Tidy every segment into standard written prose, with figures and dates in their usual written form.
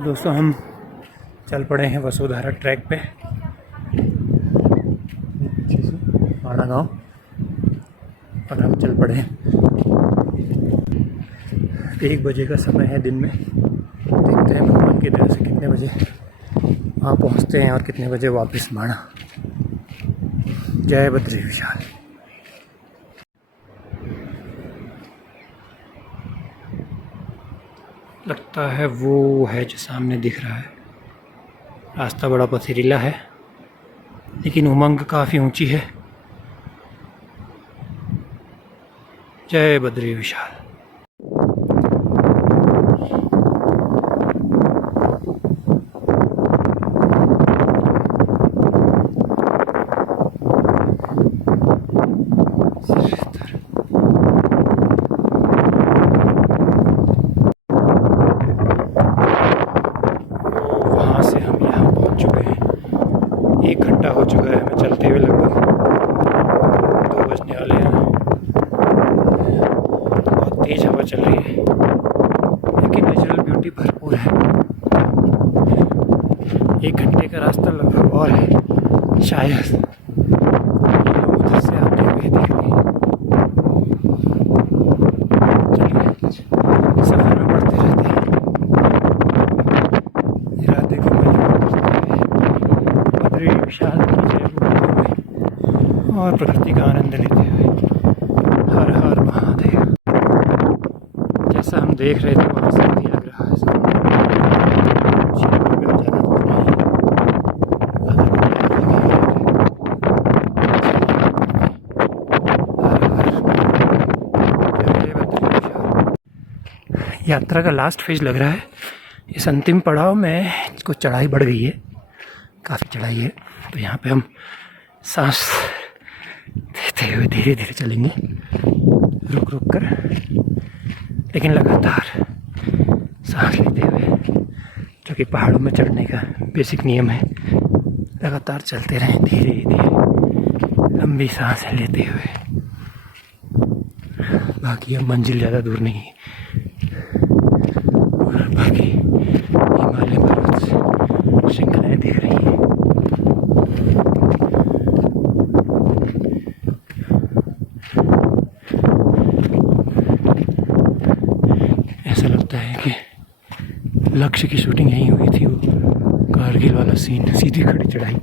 दोस्तों हम चल पड़े हैं वसुधारा ट्रैक पे माड़ा गाँव और हम चल पड़े हैं। 1 बजे का समय है दिन में। देखते हैं भगवान की दया से कितने बजे वहाँ पहुँचते हैं और कितने बजे वापस माड़ा। जय बद्री विशाल। लगता है वो है जो सामने दिख रहा है। रास्ता बड़ा पथरीला है लेकिन उमंग काफ़ी ऊंची है। जय बद्री विशाल। वहाँ से हम यहाँ पहुँच चुके हैं। 1 घंटा हो चुका है हमें चलते हुए, लगभग 2 बजने वाले हैं। बहुत तेज़ हवा चल रही है लेकिन नेचुरल ब्यूटी भरपूर है। 1 घंटे का रास्ता लगभग और है शायद। लोग उधर से आते हुए दिख रहे हैं। चलिए सफ़र में बढ़ते रहते हैं। राधे को बद्री विशाल की जय बोलते हुए और प्रकृति का आनंद लेते हुए हर हर महादेव। जैसा हम देख रहे थे वहाँ से वही लग रहा है। यात्रा का लास्ट फेज लग रहा है। इस अंतिम पड़ाव में कुछ चढ़ाई बढ़ गई है, काफ़ी चढ़ाई है, तो यहाँ पे हम सांस देते हुए धीरे धीरे चलेंगे, रुक रुक कर, लेकिन लगातार सांस लेते हुए, जो कि पहाड़ों में चढ़ने का बेसिक नियम है। लगातार चलते रहें धीरे धीरे, लंबी सांसें लेते हुए। बाकी अब मंजिल ज़्यादा दूर नहीं है और बाकी हिमालय पर्वत श्रृंखलाएँ दिख रही हैं। ऐसा लगता है कि लक्ष्य की शूटिंग यहीं हुई थी। वो कारगिल वाला सीन, सीधी खड़ी चढ़ाई।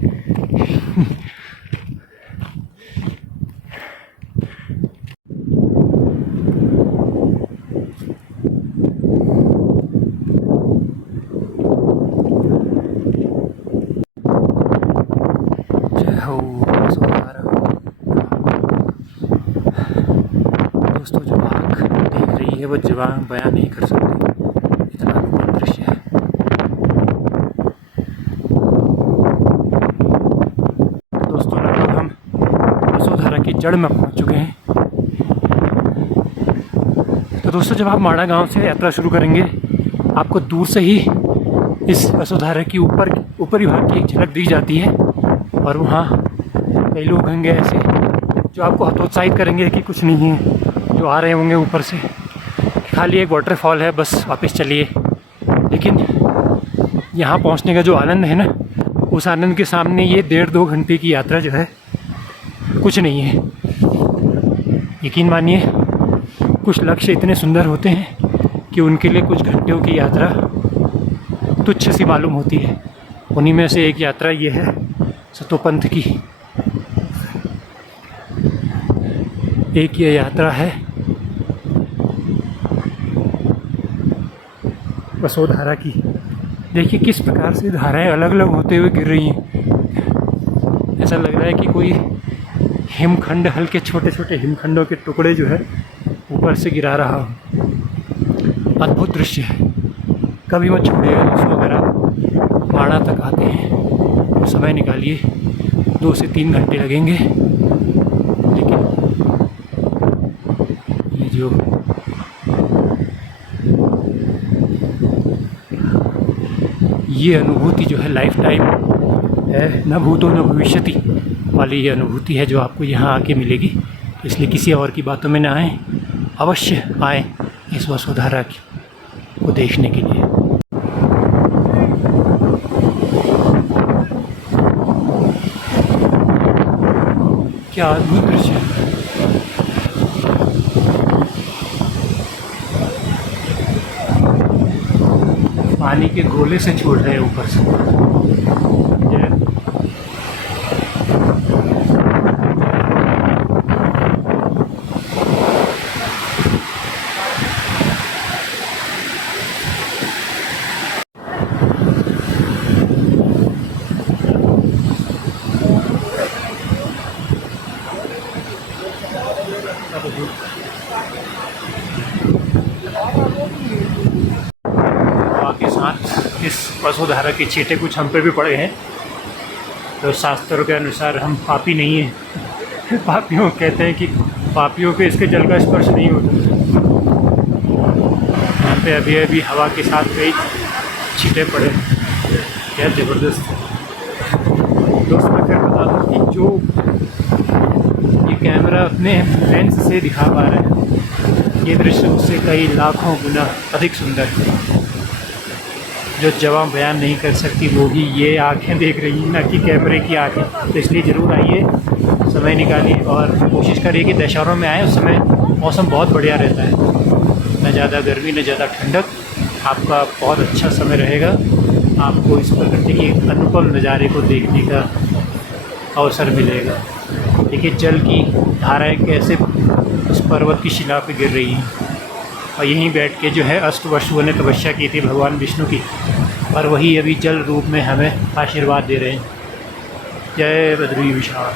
दोस्तों जो आँख देख रही है वो जवान बयान नहीं कर सकती, इतना अनोखा दृश्य है। दोस्तों लगभग हम वसुधारा की जड़ में पहुंच चुके हैं। तो दोस्तों जब आप माड़ा गांव से यात्रा शुरू करेंगे, आपको दूर से ही इस वसुधारा की ऊपरी भाग की एक झलक दिख जाती है और वहाँ कई लोग होंगे ऐसे जो आपको हतोत्साहित करेंगे कि कुछ नहीं है, जो आ रहे होंगे ऊपर से, खाली एक वाटरफॉल है, बस वापस चलिए। लेकिन यहाँ पहुँचने का जो आनंद है ना, उस आनंद के सामने ये 1.5-2 घंटे की यात्रा जो है कुछ नहीं है। यकीन मानिए कुछ लक्ष्य इतने सुंदर होते हैं कि उनके लिए कुछ घंटों की यात्रा तुच्छ सी मालूम होती है। उन्हीं में से एक यात्रा ये है सतोपंथ की। एक ये यात्रा है वसुधारा की। देखिए किस प्रकार से धाराएं अलग अलग होते हुए गिर रही हैं। ऐसा लग रहा है कि कोई हिमखंड, हल्के छोटे छोटे हिमखंडों के टुकड़े जो है ऊपर से गिरा रहा हो। अद्भुत दृश्य है, कभी मत छोड़िएगा दोस्तों। अगर आप माड़ा तक आते हैं तो समय निकालिए, 2 से 3 घंटे लगेंगे, लेकिन ये जो ये अनुभूति जो है लाइफ टाइम है, न भूतो न भविष्यति वाली ये अनुभूति है जो आपको यहाँ आके मिलेगी। तो इसलिए किसी और की बातों में ना आए, अवश्य आए इस वसुधारा को देखने के लिए। क्या अद्भुत दृश्य है। पानी के गोले से छोड़ रहे हैं ऊपर से। के साथ इस वसुधारा के छींटे कुछ हम पे भी पड़े हैं, तो शास्त्रों के अनुसार हम पापी नहीं हैं। पापियों कहते हैं कि पापियों पे इसके जल का स्पर्श नहीं होता। यहाँ पे अभी अभी हवा के साथ कई छींटे पड़े, क्या ज़बरदस्त। दोस्तों मैं फिर बता दूँ कि जो ये कैमरा अपने लेंस से दिखा पा रहा है, ये दृश्य उससे कई लाखों गुना अधिक सुंदर है। जो जवाब बयान नहीं कर सकती वो ही ये आँखें देख रही हैं, ना कि कैमरे की आँखें। तो इसलिए ज़रूर आइए, समय निकालिए और कोशिश करिए कि दशहरों में आए। उस समय मौसम बहुत बढ़िया रहता है, न ज़्यादा गर्मी न ज़्यादा ठंडक। आपका बहुत अच्छा समय रहेगा। आपको इस प्रकृति के अनुपम नज़ारे को देखने का अवसर मिलेगा। देखिए जल की धाराएँ कैसे उस पर्वत की शिला पर गिर रही हैं, और यहीं बैठ के जो है अष्टवसुओं ने तपस्या की थी भगवान विष्णु की, और वही अभी जल रूप में हमें आशीर्वाद दे रहे हैं। जय बद्री विशाल।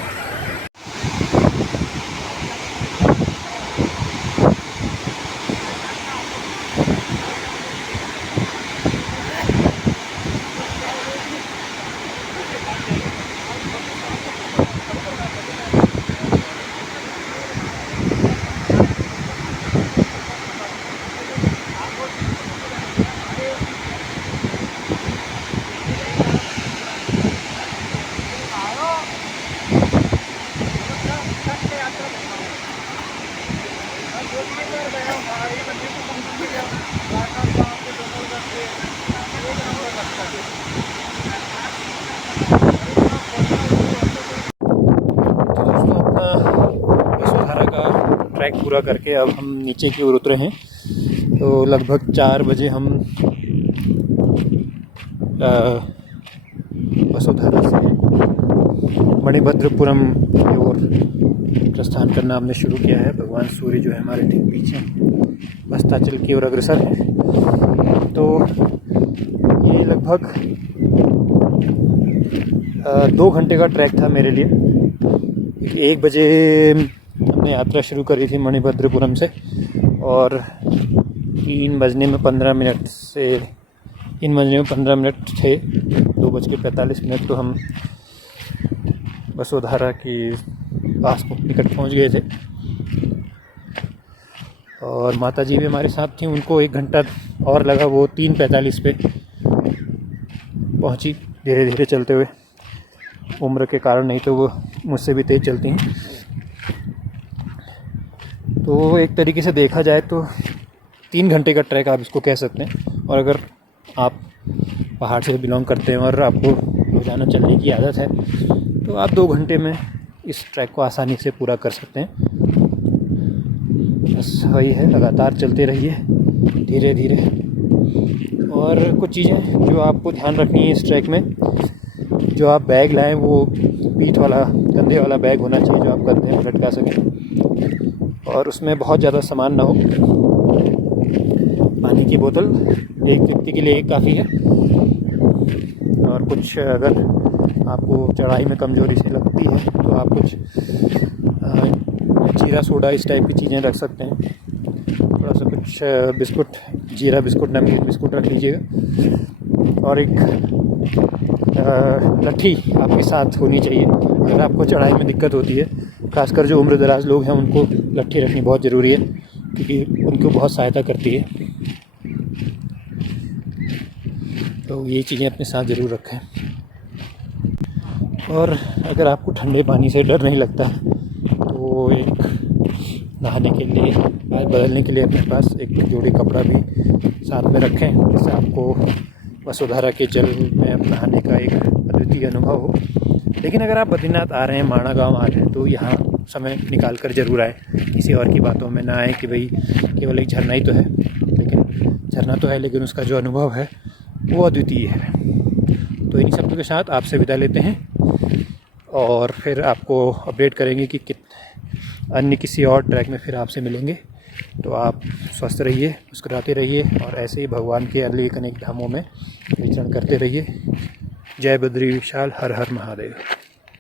ट्रैक पूरा करके अब हम नीचे की ओर उतरे हैं। तो लगभग 4 बजे हम वसुधारा से मणिभद्रपुरम की ओर प्रस्थान करना हमने शुरू किया है। भगवान सूर्य जो है हमारे ठीक पीछे अस्ताचल की ओर अग्रसर है। तो ये लगभग 2 घंटे का ट्रैक था मेरे लिए। 1 बजे हमने यात्रा शुरू करी थी मणिभद्रपुरम से, और 3 बजने में 15 मिनट थे। 2:45 तो हम वसुधारा की पास निकट पहुंच गए थे। और माता जी भी हमारे साथ थी, उनको 1 घंटा और लगा। वो 3:45 पे पहुंची धीरे धीरे चलते हुए। उम्र के कारण नहीं तो वो मुझसे भी तेज़ चलती हैं। तो एक तरीके से देखा जाए तो 3 घंटे का ट्रैक आप इसको कह सकते हैं। और अगर आप पहाड़ से बिलोंग करते हैं और आपको रोज़ाना चलने की आदत है तो आप 2 घंटे में इस ट्रैक को आसानी से पूरा कर सकते हैं। बस वही है, लगातार चलते रहिए धीरे धीरे। और कुछ चीज़ें जो आपको ध्यान रखनी है इस ट्रैक में, जो आप बैग लाएं वो पीठ वाला, कंधे वाला बैग होना चाहिए जो आप कंधे में लटका सकें, और उसमें बहुत ज़्यादा सामान ना हो। पानी की बोतल एक व्यक्ति के लिए एक काफ़ी है। और कुछ अगर आपको चढ़ाई में कमज़ोरी से लगती है तो आप कुछ जीरा सोडा इस टाइप की चीज़ें रख सकते हैं। थोड़ा सा कुछ बिस्कुट, जीरा बिस्कुट, नमकीन बिस्कुट रख लीजिएगा। और एक लट्ठी आपके साथ होनी चाहिए अगर आपको चढ़ाई में दिक्कत होती है। खासकर जो उम्र दराज लोग हैं उनको लट्ठी रखनी बहुत ज़रूरी है, क्योंकि उनको बहुत सहायता करती है। तो ये चीज़ें अपने साथ ज़रूर रखें। और अगर आपको ठंडे पानी से डर नहीं लगता तो एक नहाने के लिए, बदलने के लिए अपने पास एक जोड़ी कपड़ा भी साथ में रखें, जिससे आपको वसुधारा के जल में नहाने का एक अद्वितीय अनुभव हो। लेकिन अगर आप बद्रीनाथ आ रहे हैं, माणा गाँव आ रहे हैं, तो यहाँ समय निकाल कर ज़रूर आए। किसी और की बातों में ना आए कि भाई केवल एक झरना ही तो है, लेकिन झरना तो है लेकिन उसका जो अनुभव है वो अद्वितीय है। तो इन्हीं शब्दों के साथ आपसे विदा लेते हैं और फिर आपको अपडेट करेंगे कि अन्य किसी और ट्रैक में फिर आपसे मिलेंगे। तो आप स्वस्थ रहिए, मुस्कुराते रहिए और ऐसे ही भगवान के अनेक धामों में विचरण करते रहिए। जय बद्री विशाल, हर हर महादेव।